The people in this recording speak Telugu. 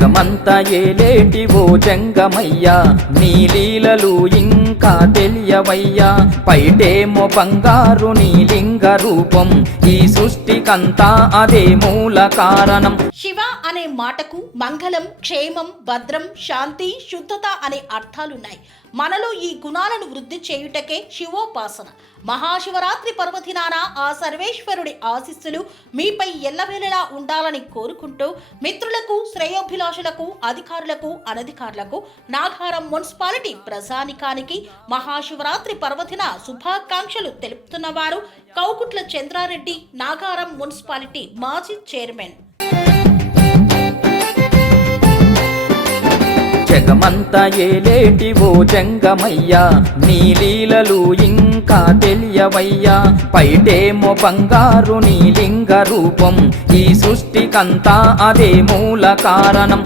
జగమంతా ఏలేటి ఓ జంగమయ్యా, నీ లీలలు ఇంకా తెలియవయ్యా. పైటేమో బంగారు నీ లింగ రూపం, ఈ సృష్టికంతా అదే మూల కారణం. శివ అనే మాటకు మంగళం, క్షేమం, భద్రం, శాంతి, శుద్ధత అనే అర్థాలున్నాయి. మనలో ఈ గుణాలను వృద్ధి చేయుటకే శివోపాసన. మహాశివరాత్రి పర్వదినాన ఆ సర్వేశ్వరుడి ఆశీస్సులు మీపై ఎల్లవేళలా ఉండాలని కోరుకుంటూ మిత్రులకు, శ్రేయోభిలాషులకు, అధికారులకు, అనధికారులకు నాగారం మున్సిపాలిటీ ప్రజానికానికి మహాశివరాత్రి పర్వదిన శుభాకాంక్షలు తెలుపుతున్నవారు కౌకుట్ల చంద్రారెడ్డి, నాగారం మున్సిపాలిటీ మాజీ చైర్మన్. జగమంతా ఏలేటి ఓ జంగమయ్యా, నీ లీలలు ఇంకా తెలియవయ్యా. పైటేమో బంగారు నీ లింగ రూపం, ఈ సృష్టికంతా అదే మూల కారణం.